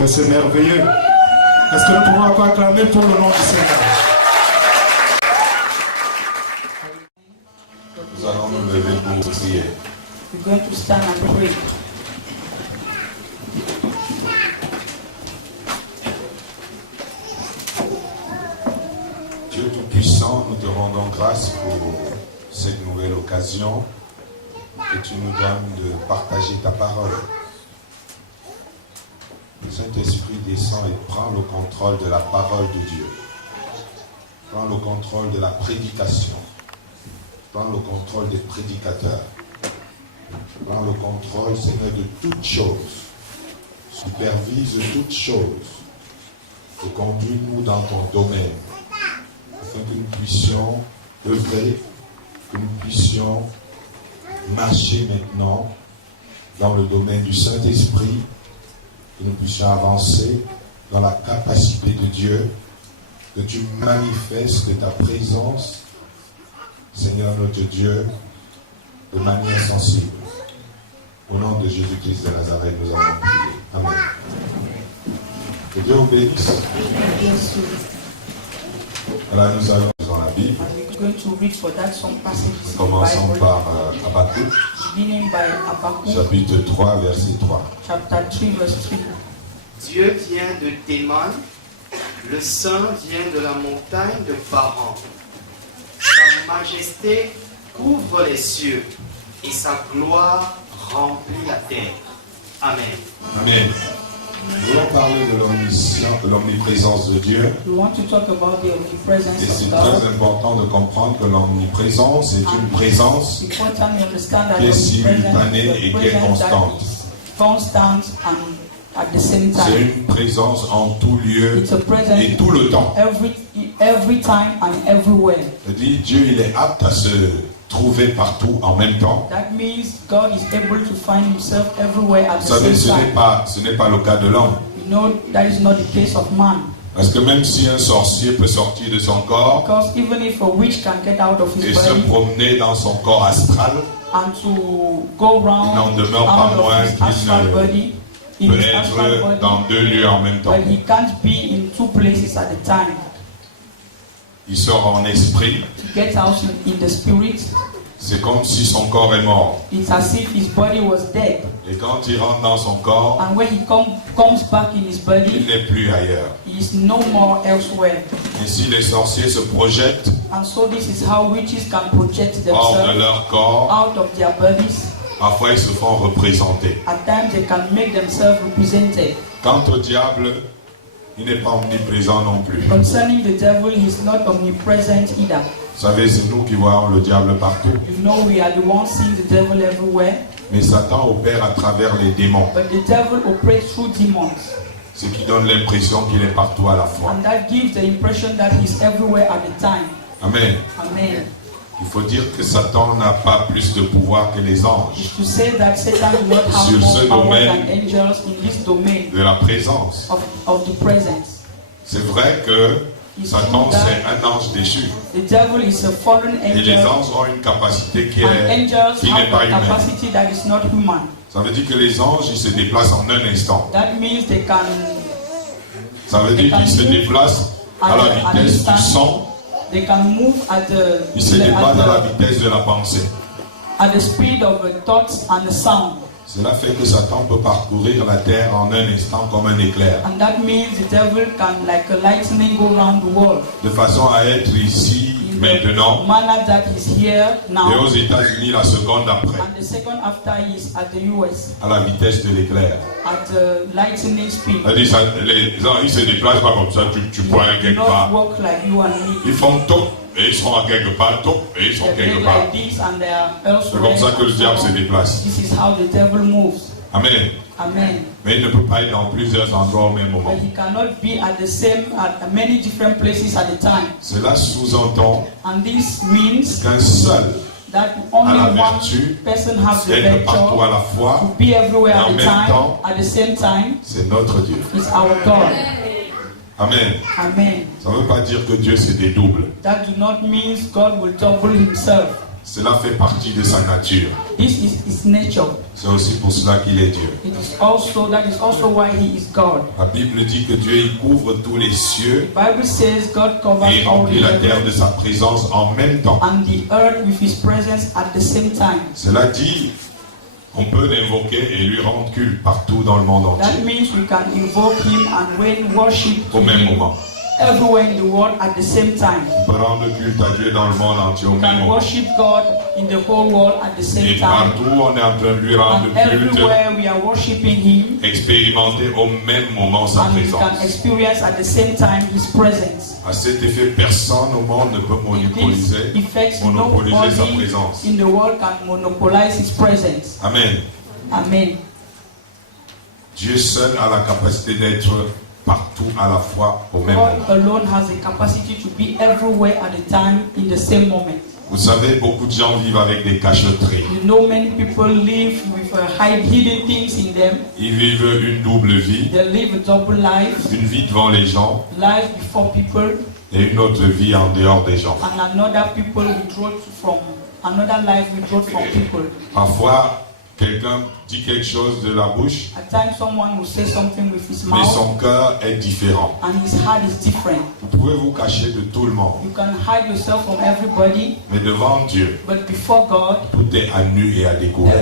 que c'est merveilleux. Est-ce que nous pouvons encore acclamer pour le nom du Seigneur? Nous allons nous lever pour prier. We're going to stand and pray. Dieu Tout-Puissant, nous te rendons grâce pour cette nouvelle occasion que tu nous donnes de partager ta parole. Le Saint-Esprit descend et prend le contrôle de la parole de Dieu. Prends le contrôle de la prédication. Prends le contrôle des prédicateurs. Prends le contrôle, Seigneur, de toutes choses. Supervise toutes choses. Et conduis-nous dans ton domaine. Afin que nous puissions œuvrer, que nous puissions marcher maintenant dans le domaine du Saint-Esprit, que nous puissions avancer dans la capacité de Dieu, que tu manifestes ta présence, Seigneur notre Dieu, de manière sensible. Au nom de Jésus-Christ de Nazareth, nous allons prier. Amen. Que Dieu vous bénisse. Voilà, nous allons dans la Bible. Commençons par Habakkuk, chapitre 3, verset 3. Dieu vient de Théman, le Saint vient de la montagne de Paran. Sa majesté couvre les cieux et sa gloire remplit la terre. Amen. Amen. Nous voulons parler de l'omniprésence de Dieu. Et c'est très important de comprendre que l'omniprésence est une présence qui est simultanée et qui est constante. C'est une présence en tout lieu et tout le temps. Dieu, il est apte à se trouver partout en même temps. Vous savez, ce n'est pas le cas de l'homme. Parce que même si un sorcier peut sortir de son corps et se promener dans son corps astral, il n'en demeure pas moins qu'il peut être dans deux lieux en même temps. Il sort en esprit. C'est comme si son corps est mort. Et quand il rentre dans son corps, il n'est plus ailleurs. Et si les sorciers se projettent hors de leur corps, parfois ils se font représenter. Quant au diable, il n'est pas omniprésent non plus. Concerning the devil, he is not omnipresent either. Vous savez, c'est nous qui voyons le diable partout. You know, we are the ones seeing the devil everywhere. Mais Satan opère à travers les démons. But the devil operates through demons. Ce qui donne l'impression qu'il est partout à la fois. And that gives the impression that he's everywhere at the time. Amen. Amen. Il faut dire que Satan n'a pas plus de pouvoir que les anges. To say that Satan does not have Sur ce more power domaine than angels in this domain de la présence. of the presence. C'est vrai que Satan c'est un ange déchu. The devil is a fallen angel. Et les anges ont une capacité qui And n'est angels pas have a humaine. capacity that is not human. Ça veut dire que les anges ils se déplacent en un instant. That means they can. Ça veut dire qu'ils se déplacent à la vitesse du son. They can move at the. Ils se déplacent à la vitesse de la pensée. At the speed of the thoughts and the sound. Cela fait que Satan peut parcourir la terre en un instant comme un éclair. And that means the devil can, like a lightning, go around the world. De façon à être ici maintenant. Manner that is here now. Et aux États-Unis la seconde après. And the second after is at the US. À la vitesse de l'éclair. At the lightning speed. Les gens ils se déplacent pas comme ça. Tu vois quelque part. Walk like you and me. Ils font top et ils sont à quelque part, top et ils sont quelque part. C'est comme ça que le diable se déplace. This is how the devil moves. Amen. Amen. Mais il ne peut pas être dans plusieurs endroits au même moment. But he cannot be at many different places at a time. Cela sous-entend And this means qu'un seul that only a la one vertu person has the d'être partout à virtue la fois. to be everywhere Et en at the même time. temps, At the same time, c'est notre Dieu. is our God. Amen. Amen. Ça ne veut pas dire que Dieu se dédouble. That do not mean God will double himself. Cela fait partie de sa nature. This is his nature. C'est aussi pour cela qu'il est Dieu. That is also why he is God. La Bible dit que Dieu il couvre tous les cieux The Bible says God covers et il all remplit the la terre heaven de sa présence en même temps. and the earth with his presence at the same time. Cela dit qu'on peut l'invoquer et lui rendre culte partout dans le monde That entier means we can invoke him and when worship au même moment. everywhere in the world at the same time. On peut rendre culte à Dieu dans le monde entier au We même can moment. worship God in the whole world at the same Et time. partout on est en train de lui rendre And culte, everywhere we are worshiping him, expérimenter au même moment sa and we can présence. experience at the same time his presence. À cet effet, personne au monde ne peut This effects monopoliser sa nobody présence. in the world can monopolize his presence. Amen. Amen. Dieu seul a la capacité d'être partout à la fois au même moment. God alone has the capacity to be everywhere at a time in the same moment. Vous savez, beaucoup de gens vivent avec des cachotteries. You know, many people live with hidden things in them. Ils vivent une double vie, They live a double life, une vie devant les gens life before people, et une autre vie en dehors des gens. and another people withdrawn from another life withdrawn from people. Parfois, quelqu'un dit quelque chose de la bouche, At times, someone will say something with his mais mouth, son cœur est différent. and his heart is different. Vous pouvez vous cacher de tout le monde, You can hide yourself from everybody, mais devant Dieu, but before God, tout est à nu et à découvert.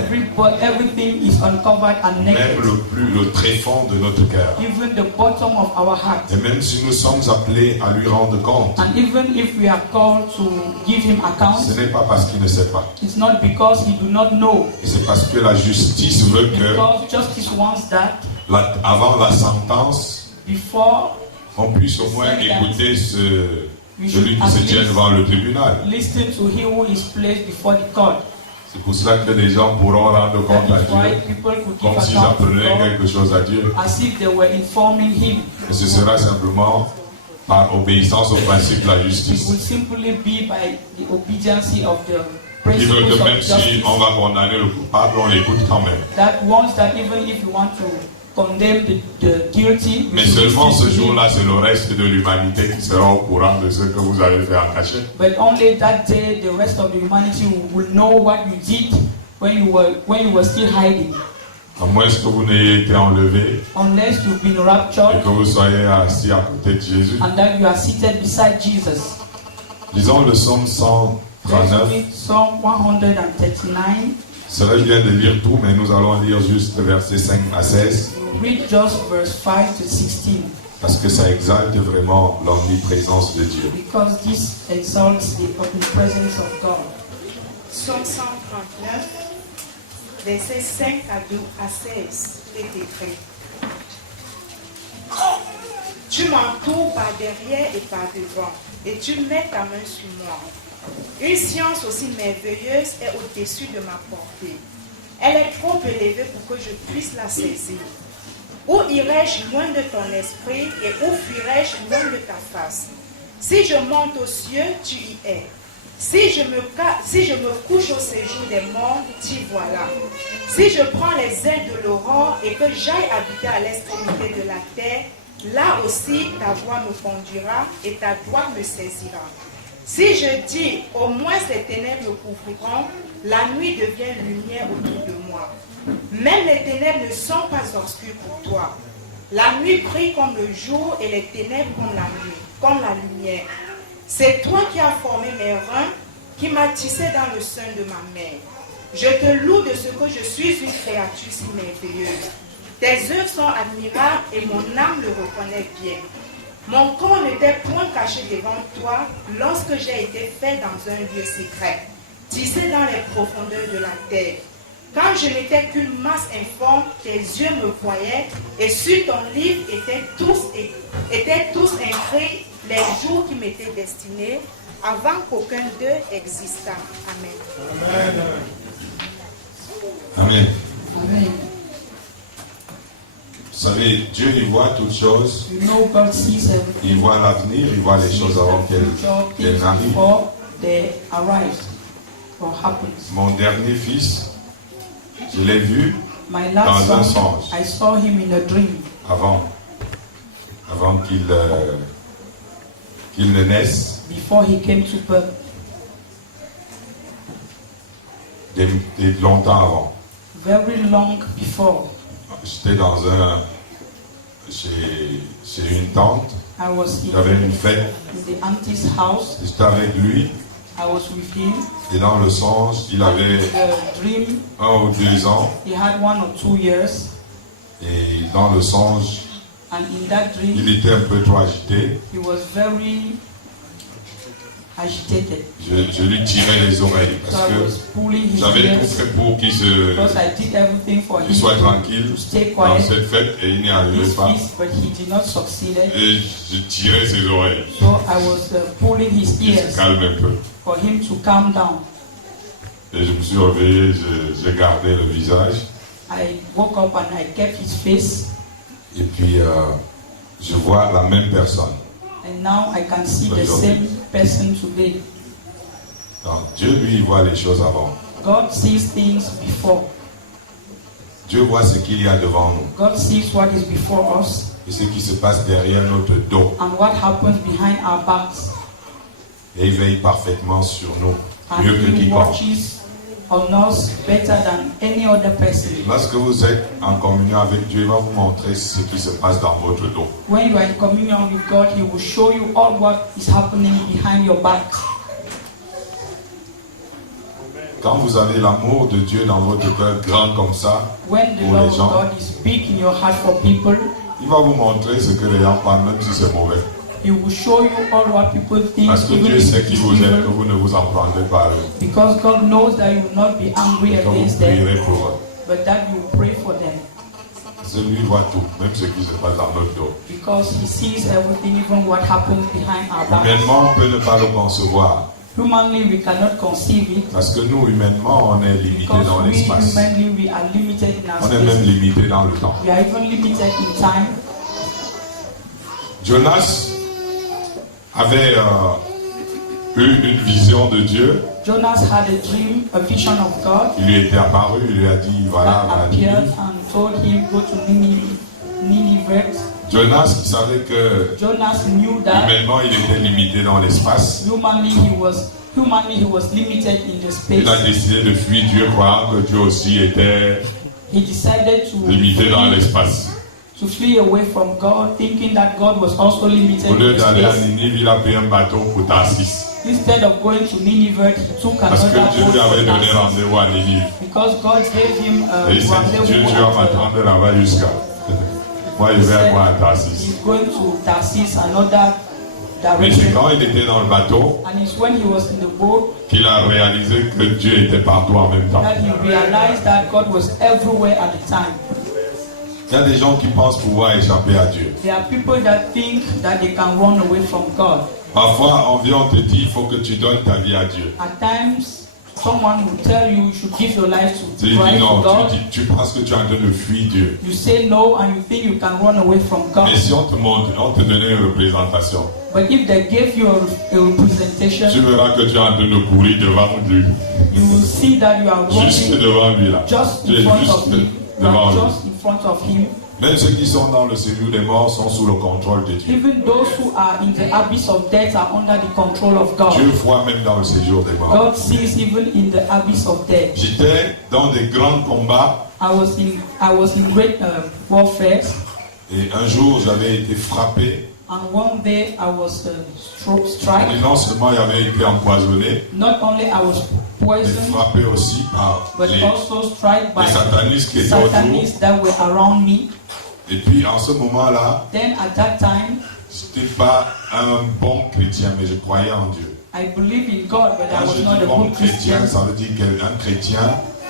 everything is uncovered and Même naked. le tréfonds de notre cœur. Even the bottom of our heart. Et même si nous sommes appelés à lui rendre compte, And even if we are called to give him account, ce n'est pas parce qu'il ne sait pas. it's not because he do not know. Et c'est parce que la justice veut que, Because justice wants that avant la sentence, before on puisse au moins écouter celui qui at se tient least devant le tribunal. listen to him who is placed before the court. C'est pour cela que les gens pourront rendre compte That à is why Dieu, people could give comme s'ils account to apprenaient God quelque chose à Dieu. as if they were informing him. Et ce sera simplement par obéissance au principe de la It justice. will simply be by the obedience of the Qui veut principles que of même si justice. on va condamner le coupable, on l'écoute quand même. That wants that even if you want to condemn the guilty, Mais you should seulement listen ce to him. jour-là, c'est le reste de l'humanité qui sera au courant de ce que vous avez fait en cachette. But only that day, the rest of the humanity will know what you did when you were still hiding. À moins que vous n'ayez été enlevé Unless you've been et raptured que vous soyez assis à côté de Jésus. and that you are seated beside Jesus. Lisons le psaume Let's 139. read Psalm 139. Ce serait bien de lire tout, mais nous allons lire juste versets 5 à 16, Read just verse 5 to 16 parce que ça exalte vraiment l'omniprésence de Dieu. because this exalts the omnipresence of God. Psaume 139, versets 5 à 16 est écrit. Tu m'entoures par derrière et par devant, et tu mets ta main sur moi. Une science aussi merveilleuse est au-dessus de ma portée. Elle est trop élevée pour que je puisse la saisir. Où irai-je loin de ton esprit et où fuirai-je loin de ta face? Si je monte aux cieux, tu y es. Si je me couche au séjour des morts, t'y voilà. Si je prends les ailes de l'aurore et que j'aille habiter à l'extrémité de la terre, là aussi ta voix me conduira et ta droite me saisira. Si je dis, au moins les ténèbres me couvriront, la nuit devient lumière autour de moi. Même les ténèbres ne sont pas obscures pour toi. La nuit brille comme le jour et les ténèbres comme la nuit, comme la lumière. C'est toi qui as formé mes reins, qui m'as tissé dans le sein de ma mère. Je te loue de ce que je suis une créature si merveilleuse. Tes œuvres sont admirables et mon âme le reconnaît bien. Mon corps n'était point caché devant toi lorsque j'ai été fait dans un lieu secret, tissé dans les profondeurs de la terre. Quand je n'étais qu'une masse informe, tes yeux me voyaient et sur ton livre étaient tous inscrits les jours qui m'étaient destinés avant qu'aucun d'eux existât. Amen. Amen. Amen. Vous savez, Dieu, il voit toutes choses. You know God sees everything. Il voit l'avenir, il voit les choses avant qu'elles n'arrivent. Before they arrive or happens. Mon dernier fils, je l'ai vu My dans last un son, songe, I saw him in a dream avant qu'il ne naisse. before he came to birth. longtemps avant. Very long before. J'étais chez une tante. I was J'avais une fête. in the auntie's house. J'étais avec lui. I was with him. Et dans le songe, il avait The dream, 1 ou 2 ans. he had 1 or 2 years. Et dans le songe, And in that dream, il était un peu trop agité. he was very agitated. Je lui tirais les oreilles So parce I was que pulling his j'avais tout ears fait pour qu'il because I did everything for him soit to tranquille stay dans quiet cette fête et il n'y arrivait this pas. feast, but he did not succeed. Et je tirais ses oreilles. So I was pulling his Il se ears calme un peu. for him to calm down. Et je me suis réveillé, j'ai gardé le visage. I woke up and I kept his face, Et puis, je vois la même personne. and now I can see the same person today. Donc, Dieu, lui, il voit les choses avant. God sees things before. Dieu voit ce qu'il y a devant nous God sees what is before us et ce qui se passe derrière notre dos. and what happens behind our backs. Et il veille parfaitement sur nous, And mieux que he quiconque. watches on us better than any other person. Lorsque vous êtes en communion avec Dieu, il va vous montrer ce qui se passe dans votre dos. When you are in communion with God, He will show you all what is happening behind your back. Quand vous avez l'amour de Dieu dans votre cœur grand comme ça, When the pour love les of gens, God is big in your heart for people, il va vous montrer ce que les gens pensent, même si c'est mauvais. He will show you all what people think, Parce que even Dieu if sait it qu'il is vous aime, que evil, vous ne vous en prendrez pas à eux. because God knows that you will not be angry Et que vous against them, prierez pour eux. but that you pray for them, C'est lui qui voit tout, même ce qui se passe dans notre dos. because He sees everything, even what happens behind our back. Humainement, on peut ne pas le concevoir. Humanly, we cannot conceive it, Parce que nous, humainement, on est limité dans because we l'espace. humanly we are limited in our On est même space. limité dans le temps. We are even limited in time. Jonas avait eu une vision de Dieu. Jonas had a dream, a vision of God Il lui était apparu, il lui a dit, voilà, that va à appeared Ninive. and told him go to Nineveh. Jonas, il savait que Jonas knew that humainement, il était limité dans l'espace. humanly he was limited in the space. Il a décidé de fuir Dieu, croyant que Dieu aussi était He decided limité dans l'espace. to flee away from God, thinking that God was also limited Au lieu in the d'aller à space. Ninive, il a pris un bateau pour Tarsis. Instead of going to Nineveh, he took Parce que another Dieu boat lui avait for donné Tarsus. rendez-vous à Ninive. Because God gave him a Et il s'est dit, Dieu, tu vas rendezvous. m'attendre là-bas jusqu'à. Moi, je vais aller à Tarsis. He's going to Tarsus, another Mais c'est direction. quand il était dans le bateau And it's when he was in the boat qu'il a réalisé que Dieu était partout en même temps. that he realized that God was everywhere at the time. Il y a des gens qui pensent pouvoir échapper à Dieu. There are people that think that they can run away from God. Parfois, on vient, on te dit, il faut que tu donnes ta vie à Dieu. At times, someone will tell you you should give your life to Tu dis Christ, non, to God. tu penses que tu es en train de fuir Dieu. You say no and you think you can run away from God. Mais si on te montre, on te donne une représentation, But if they gave you a representation, tu verras que tu es en train de courir devant lui. you will see that you are Juste running devant lui là. just Tu in es front juste of him. You devant are lui. just in front of him. Même ceux qui sont dans le séjour des morts sont sous le contrôle de Dieu. Even those who are in the abyss of death are under the control of Dieu God. voit même dans le séjour des morts. God sees even in the abyss of death. J'étais dans des grands combats I was in great warfare, et un jour j'avais été frappé. and one day I was Et struck. non seulement j'avais été empoisonné, Not only I was mais poisoned, frappé aussi par but les also struck by satanistes qui étaient autour. Satanists that were around me. Et puis en ce moment-là, Then at that time, je n'étais pas un bon chrétien, mais je croyais en Dieu. I believed in God, but I Quand was je not dis a bon good chrétien, Christian. ça veut dire qu'un chrétien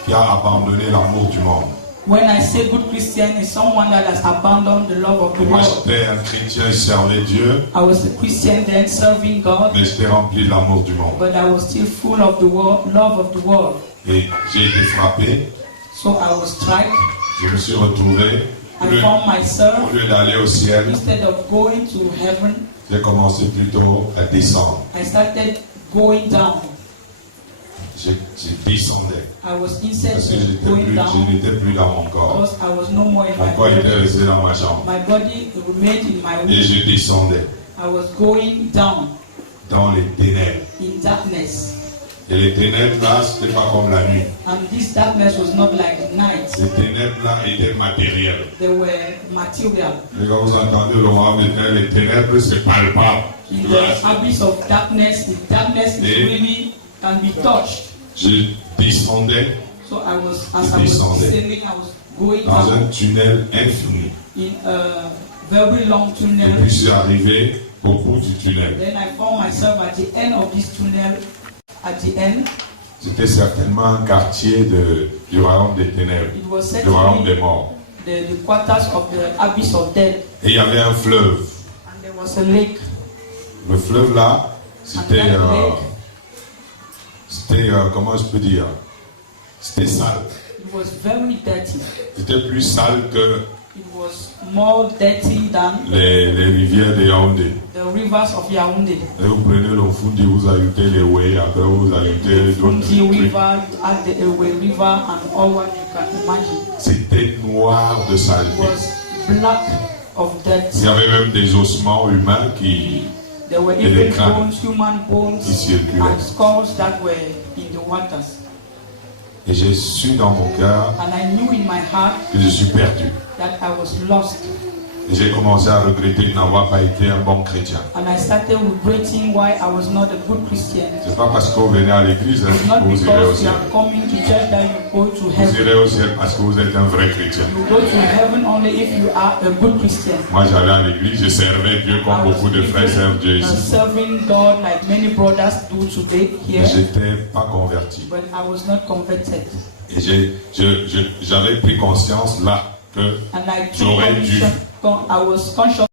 qui a abandonné l'amour du monde. When I say good Christian, it's someone that has abandoned the love of the Moi world. j'étais un chrétien, je servais Dieu, I was a Christian then, serving God, mais j'étais rempli de l'amour du monde. but I was still full of the world, love of the world. Et j'ai été frappé, So I was struck. je me suis retrouvé, I found au myself, lieu d'aller au ciel, instead of going to heaven, j'ai commencé plutôt à descendre. I started going down. Je descendais, I was instead parce que of going je down n'étais plus dans mon corps. because I was no more in Mon my corps était body. resté dans ma chambre. My body remained in my Et womb. je descendais I was going down dans les ténèbres. in darkness. Et les ténèbres là, c'était pas comme la nuit. And this darkness was not like night. Les ténèbres là étaient matérielles. They were material. Et quand vous entendez le roi d'éternel, les ténèbres, c'est palpable. In the abyss of darkness, the darkness is really can be touched. Je descendais So I was, as I was descending, I was going dans un out tunnel infini. in a very long Et tunnel. puis je suis arrivé au bout du tunnel. Then I found myself at the end of this tunnel. At the end, C'était certainement un quartier du royaume des ténèbres, it was du royaume certainly des morts. the quarters of the abyss of death, Et il y avait un fleuve. and there was a lake. Le fleuve là, c'était, comment je peux dire, c'était sale. It was very dirty. C'était plus sale que It was more dirty than les rivières de Yaoundé. the rivers of Yaoundé. Et vous prenez le Fundi, vous ajoutez les Wé, après vous ajoutez d'autres Fundi trucs. River, you add the Ewe River, and all what you can imagine. C'était noir de It saleté. was black of dirt. Il y avait même des ossements humains qui There were Et les even crânes bones, human bones, qui circulaient. and skulls that were in the waters. Et j'ai su dans mon cœur And I knew in my heart que je suis perdu. that I was lost. Et j'ai commencé à regretter de n'avoir pas été un bon chrétien. And I started regretting why I was not a good Christian. C'est pas parce que vous venez à l'église hein, Not que vous irez au because you ciel. are coming to church that you go to Vous heaven. irez au ciel parce que vous êtes un vrai chrétien. You go to heaven only if you are a good Christian. Moi j'allais à l'église, je servais Dieu comme I beaucoup de frères servent Dieu ici. serving God like many brothers do today Mais here, j'étais pas converti. but I was not converted. Et j'avais pris conscience là que And I took j'aurais dû I was conscious